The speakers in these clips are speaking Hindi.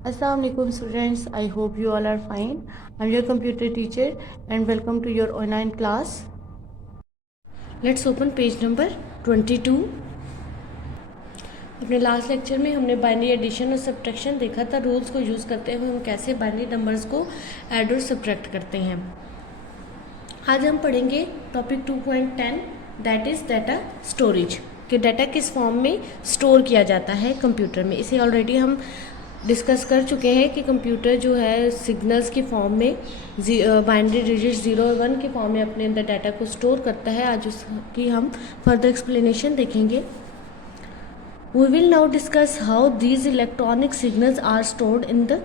Assalamualaikum students, I hope you all are fine. I'm your computer teacher and welcome to your online class. Let's open page number 22. अपने लास्ट लेक्चर में हमने बाइनरी एडिशन और सब्ट्रैक्शन देखा था। रूल्स को यूज़ करते हुए हम कैसे बाइनरी नंबर्स को ऐड और सब्ट्रैक्ट करते हैं। आज हम पढ़ेंगे topic 2.10 that is data storage, कि डाटा किस फॉर्म में स्टोर किया जाता है कंप्यूटर में। इसे ऑलरेडी हम डिस्कस कर चुके हैं कि कंप्यूटर जो है सिग्नल्स की फॉर्म में बाइनरी डिजिट 0 और 1 के फॉर्म में अपने अंदर डाटा को स्टोर करता है। आज उसकी हम फर्दर एक्सप्लेनेशन देखेंगे। We will now discuss how these electronic signals are stored in the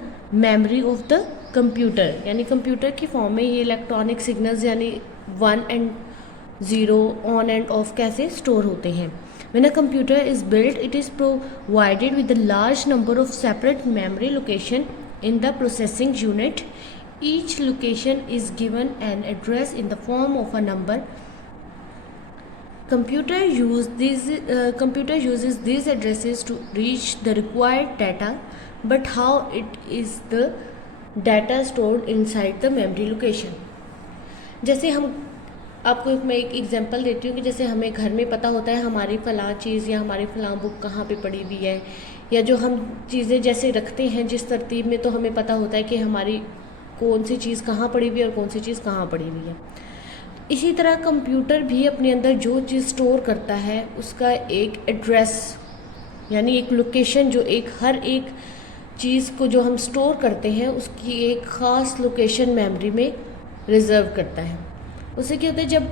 memory of the computer। यानी कंप्यूटर की फॉर्म में ये इलेक्ट्रॉनिक सिग्नल्स यानी 1 and 0 ऑन एंड ऑफ कैसे स्टोर होते हैं। When a computer is built, it is provided with a large number of separate memory location in the processing unit. Each location is given an address in the form of a number. Computer uses these addresses to reach the required data, but how it is the data stored inside the memory location। जैसे हम आपको मैं एक एग्जांपल देती हूँ कि जैसे हमें घर में पता होता है हमारी फ़लाँ चीज़ या हमारी फ़लाँ बुक कहाँ पे पड़ी हुई है, या जो हम चीज़ें जैसे रखते हैं जिस तरतीब में, तो हमें पता होता है कि हमारी कौन सी चीज़ कहाँ पड़ी हुई है और कौन सी चीज़ कहाँ पड़ी हुई है। इसी तरह कंप्यूटर भी अपने अंदर जो चीज़ स्टोर करता है उसका एक एड्रेस यानी एक लोकेशन, जो एक हर एक चीज़ को जो हम स्टोर करते हैं उसकी एक ख़ास लोकेशन मेमोरी में रिज़र्व करता है। उससे क्या होता है, जब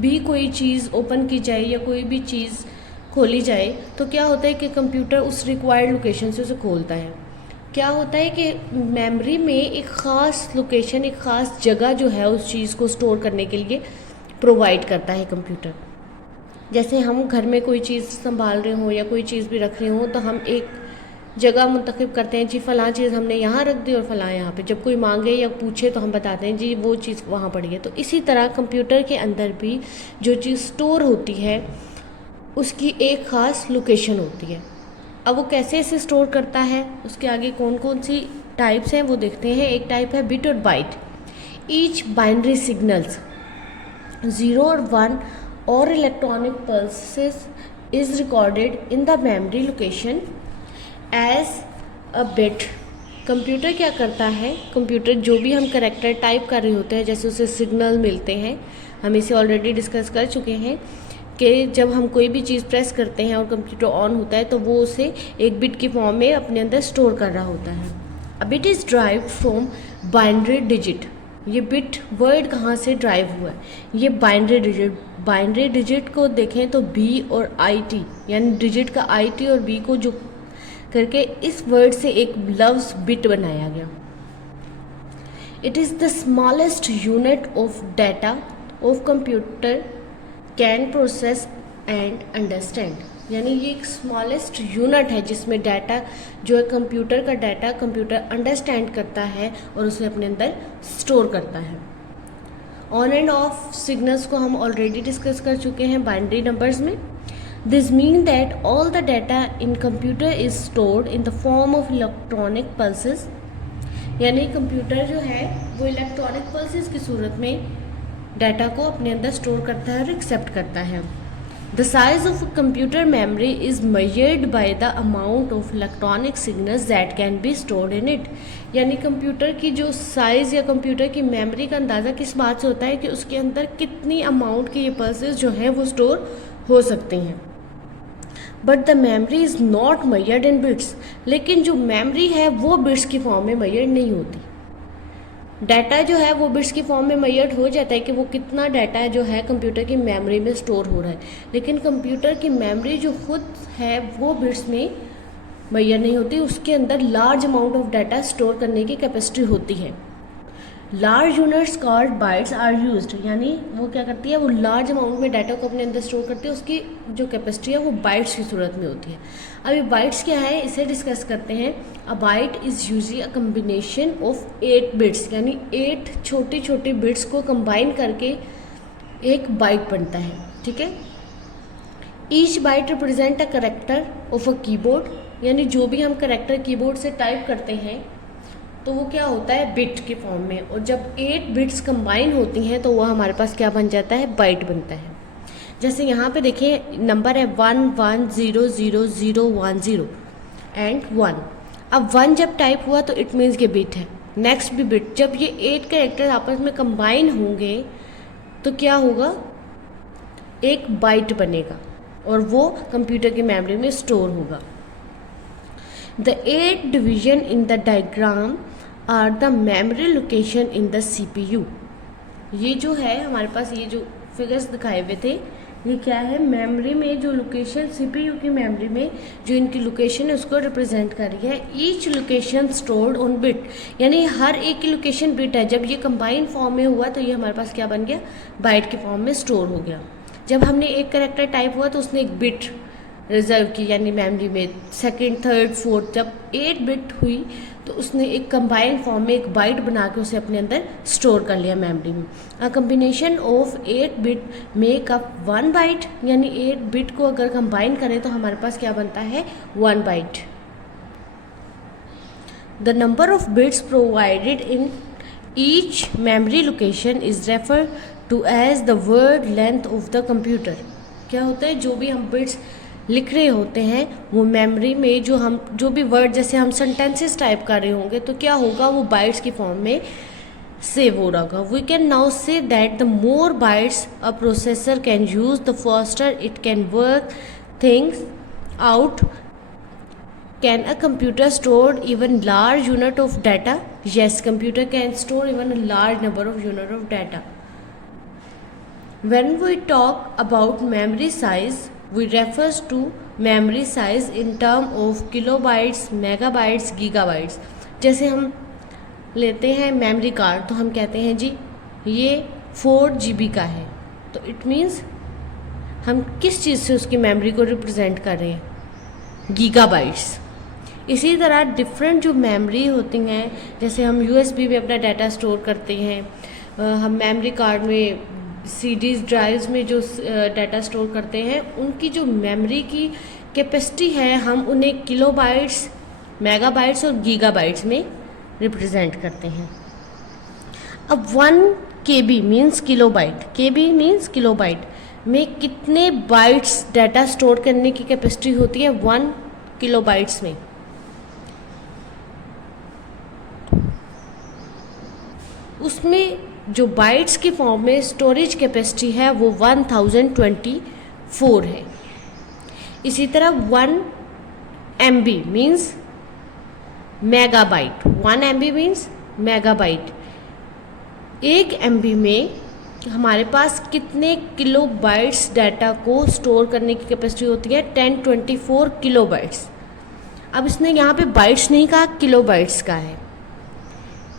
भी कोई चीज़ ओपन की जाए या कोई भी चीज़ खोली जाए तो क्या होता है कि कंप्यूटर उस रिक्वायर्ड लोकेशन से उसे खोलता है। क्या होता है कि मेमोरी में एक ख़ास लोकेशन, एक ख़ास जगह जो है उस चीज़ को स्टोर करने के लिए प्रोवाइड करता है कंप्यूटर। जैसे हम घर में कोई चीज़ संभाल रहे हों या कोई चीज़ भी रख रहे हों तो हम एक जगह मुंतखब करते हैं, जी फ़लाँ चीज़ हमने यहाँ रख दी और फ़लाँ यहाँ पे। जब कोई मांगे या पूछे तो हम बताते हैं जी वो चीज़ वहाँ पड़ी है। तो इसी तरह कंप्यूटर के अंदर भी जो चीज़ स्टोर होती है उसकी एक ख़ास लोकेशन होती है। अब वो कैसे इसे स्टोर करता है, उसके आगे कौन कौन सी टाइप्स हैं वो देखते हैं। एक टाइप है बिट और बाइट। ईच बाइनरी सिग्नल्स 0 और 1 और electronic pulses is recorded in the memory location as a bit. Computer क्या करता है, कंप्यूटर जो भी हम करैक्टर टाइप कर रहे होते हैं, जैसे उसे सिग्नल मिलते हैं, हम इसे ऑलरेडी डिस्कस कर चुके हैं कि जब हम कोई भी चीज़ प्रेस करते हैं और कंप्यूटर ऑन होता है तो वो उसे एक बिट की फॉर्म में अपने अंदर स्टोर कर रहा होता है। A bit is derived from binary digit. ये बिट वर्ड कहाँ से ड्राइव हुआ है, ये बाइनरी डिजिट। बाइनरी डिजिट को देखें तो बी और आई टी यानी डिजिट का आई टी और बी को जो करके इस वर्ड से एक लफ्ज़ बिट बनाया गया। It is the smallest unit of data of computer can process and understand. यानी ये एक स्मॉलेस्ट यूनिट है जिसमें डाटा जो है कंप्यूटर का डाटा कंप्यूटर अंडरस्टैंड करता है और उसे अपने अंदर स्टोर करता है। ऑन एंड ऑफ सिग्नल्स को हम ऑलरेडी डिस्कस कर चुके हैं बाइनरी नंबर्स में। This mean that all the data in computer is stored in the form of electronic pulses. यानी कंप्यूटर जो है वो इलेक्ट्रॉनिक पल्सेस की सूरत में डाटा को अपने अंदर स्टोर करता है और एक्सेप्ट करता है। The size of computer memory is measured by the amount of electronic signals that can be stored in it. यानी कंप्यूटर की जो साइज़ या कंप्यूटर की मेमोरी का अंदाज़ा किस बात से होता है कि उसके अंदर कितनी अमाउंट के ये पल्सेस जो हैं वो स्टोर हो सकते हैं। But the memory is not measured in bits. लेकिन जो मेमोरी है वो बिट्स की फॉर्म में मेजर्ड नहीं होती। डाटा जो है वो बिट्स की फॉर्म में मेजर्ड हो जाता है कि वो कितना डाटा जो है कंप्यूटर की मेमोरी में स्टोर हो रहा है, लेकिन कंप्यूटर की मेमोरी जो खुद है वो बिट्स में मेजर नहीं होती। उसके अंदर large amount of data store करने की कैपेसिटी होती है। Large units called bytes are used. यानी वो क्या करती है, वो लार्ज अमाउंट में डाटा को अपने अंदर स्टोर करती है। उसकी जो कैपेसिटी है वो बाइट्स की सूरत में होती है। अभी बाइट्स क्या है इसे डिस्कस करते हैं। A byte is usually a combination of 8 bits. यानी 8 छोटी छोटी बिट्स को कंबाइन करके एक बाइट बनता है। ठीक है, each byte represent a character of a keyboard यानी जो भी हम कैरेक्टर कीबोर्ड से टाइप करते हैं तो वो क्या होता है, बिट के फॉर्म में, और जब 8 बिट्स कंबाइन होती हैं तो वो हमारे पास क्या बन जाता है, बाइट बनता है। जैसे यहाँ पे देखिए नंबर है 11000010 एंड 1। अब 1 जब टाइप हुआ तो इट मीन्स ये बिट है। नेक्स्ट भी बिट, जब ये 8 कैरेक्टर आपस में कंबाइन होंगे तो क्या होगा, एक बाइट बनेगा और वो कंप्यूटर की मेमोरी में स्टोर होगा। The 8 division in the diagram are the memory location in the CPU। ये जो है हमारे पास, ये जो फिगर्स दिखाए हुए थे, ये क्या है, मेमोरी में जो लोकेशन, CPU की मेमोरी में जो इनकी लोकेशन है उसको रिप्रेजेंट कर रही है। Each location stored on bit, यानी हर एक की लोकेशन बिट है। जब ये कंबाइन फॉर्म में हुआ तो ये हमारे पास क्या बन गया, बाइट के फॉर्म में स्टोर हो गया। जब हमने एक कैरेक्टर टाइप हुआ तो उसने एक बिट रिजर्व की, यानी मेमोरी में सेकंड, थर्ड, फोर्थ, जब 8 बिट हुई तो उसने एक कंबाइंड फॉर्म में एक बाइट बना के उसे अपने अंदर स्टोर कर लिया मेमोरी में। A combination of 8 bit make up 1 byte, यानी 8 बिट को अगर कंबाइन करें तो हमारे पास क्या बनता है, 1 byte. The number of bits provided in each memory location is refer to as the word length of the computer. क्या होता है, जो भी हम बिट्स लिख रहे होते हैं वो मेमोरी में जो भी वर्ड, जैसे हम सेंटेंसेस टाइप कर रहे होंगे तो क्या होगा, वो बाइट्स की फॉर्म में सेव हो रहा होगा। We can now say that the more bytes a processor can use the faster it can work things out. Can a computer store even large unit of data? Yes, computer can store even a large number of unit of data. When we talk about memory size, we refers to memory size in term of kilobytes, megabytes, gigabytes। जैसे हम लेते हैं मेमोरी कार्ड तो हम कहते हैं जी ये 4 GB का है, तो इट मीन्स हम किस चीज़ से उसकी मेमोरी को रिप्रेजेंट कर रहे हैं, गीगाबाइट्स। इसी तरह डिफरेंट जो मेमोरी होती हैं, जैसे हम USB में अपना डाटा स्टोर करते हैं, हम मेमोरी कार्ड में, CDs, ड्राइव्स में जो डाटा स्टोर करते हैं, उनकी जो मेमोरी की कैपेसिटी है हम उन्हें किलोबाइट्स, मेगाबाइट्स और गीगाबाइट्स में रिप्रेजेंट करते हैं। अब 1 KB means kilobyte, KB means kilobyte में कितने बाइट्स डाटा स्टोर करने की कैपेसिटी होती है, 1 किलोबाइट्स में। उसमें जो बाइट्स की फॉर्म में स्टोरेज कैपेसिटी है वो 1024 है। इसी तरह 1 MB means megabyte, 1 MB means megabyte. 1 MB में हमारे पास कितने किलो बाइट्स डाटा को स्टोर करने की कैपेसिटी होती है, 1024 किलो बाइट्स। अब इसने यहाँ पे बाइट्स नहीं कहा, किलो बाइट्स का है,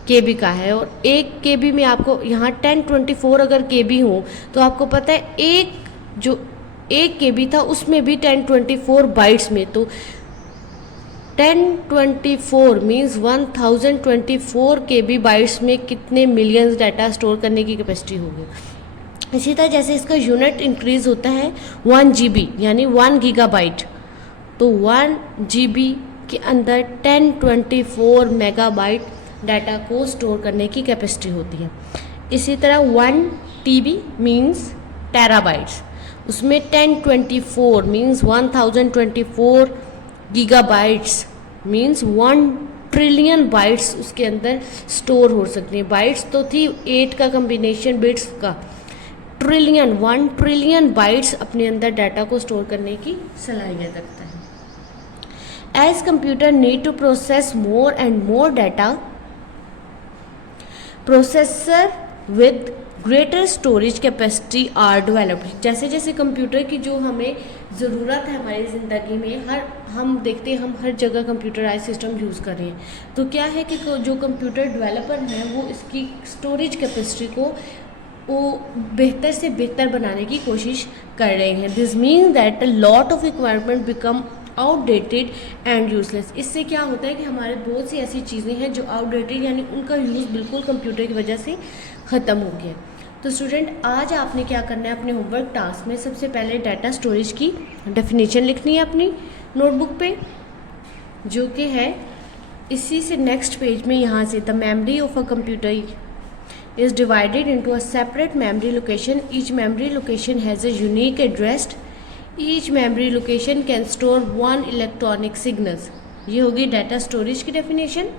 KB का है। और 1 KB में आपको यहाँ 1024 अगर KB हो तो आपको पता है जो 1 KB था उसमें भी 1024 बाइट्स में, तो 1024 मीन्स 1024 KB बाइट्स में कितने मिलियंस डाटा स्टोर करने की कैपेसिटी होगी। इसी तरह जैसे इसका यूनिट इंक्रीज होता है 1 GB यानी 1 गीगाबाइट, तो 1 GB के अंदर 1024 मेगाबाइट डाटा को स्टोर करने की कैपेसिटी होती है। इसी तरह 1 TB मीन्स टेराबाइट्स, उसमें 1024 means 1024 gigabytes means 1 trillion bytes उसके अंदर स्टोर हो सकती हैं। बाइट्स तो थी 8 का कम्बिनेशन बिट्स का, ट्रिलियन 1 ट्रिलियन बाइट्स अपने अंदर डाटा को स्टोर करने की सलाहियत रखता है। As computer need to process more and more data, processor with greater storage capacity are developed. जैसे जैसे कंप्यूटर की जो हमें ज़रूरत है हमारी ज़िंदगी में, हम देखते हैं हम हर जगह कंप्यूटराइज सिस्टम यूज़ कर रहे हैं, तो क्या है कि जो कंप्यूटर डेवलपर हैं वो इसकी स्टोरेज कैपेसिटी को वो बेहतर से बेहतर बनाने की कोशिश कर रहे हैं। This means that a lot of इक्वायरमेंट become outdated and useless. इससे क्या होता है कि हमारे बहुत सी ऐसी चीज़ें हैं जो आउटडेटेड यानी उनका यूज़ बिल्कुल कंप्यूटर की वजह से ख़त्म हो गया। तो स्टूडेंट आज आपने क्या करना है, अपने होमवर्क टास्क में सबसे पहले डाटा स्टोरेज की डेफिनेशन लिखनी है अपनी नोटबुक पे। जो कि है इसी से नेक्स्ट पेज में यहाँ से the memory of a computer is divided into a separate memory location. Each memory location has a unique address. Each memory location can store one electronic signals. ये होगी डाटा स्टोरेज की डेफिनेशन।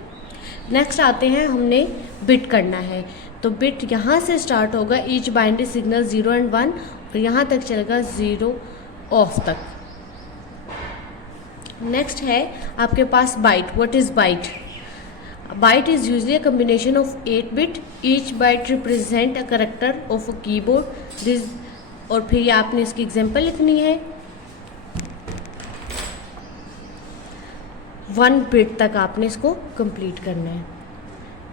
नेक्स्ट आते हैं, हमने बिट करना है, तो बिट यहाँ से स्टार्ट होगा ईच बाइनरी सिग्नल 0 and 1 और यहाँ तक चलेगा 0 ऑफ तक। नेक्स्ट है आपके पास byte. What is byte? Byte is usually a combination of 8 bit. Each byte represent a character of a keyboard. This और फिर ये आपने इसकी एग्जांपल लिखनी है। 1 बिट तक आपने इसको कंप्लीट करना है।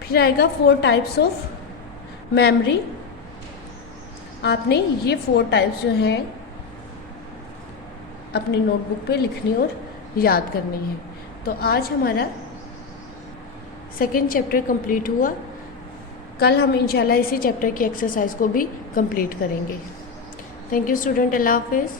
फिर आएगा 4 टाइप्स ऑफ मेमोरी। आपने ये 4 टाइप्स जो हैं अपनी नोटबुक पे लिखनी और याद करनी है। तो आज हमारा सेकेंड चैप्टर कंप्लीट हुआ। कल हम इंशाल्लाह इसी चैप्टर की एक्सरसाइज को भी कंप्लीट करेंगे। थैंक यू स्टूडेंट, अल्लाह हाफिज़।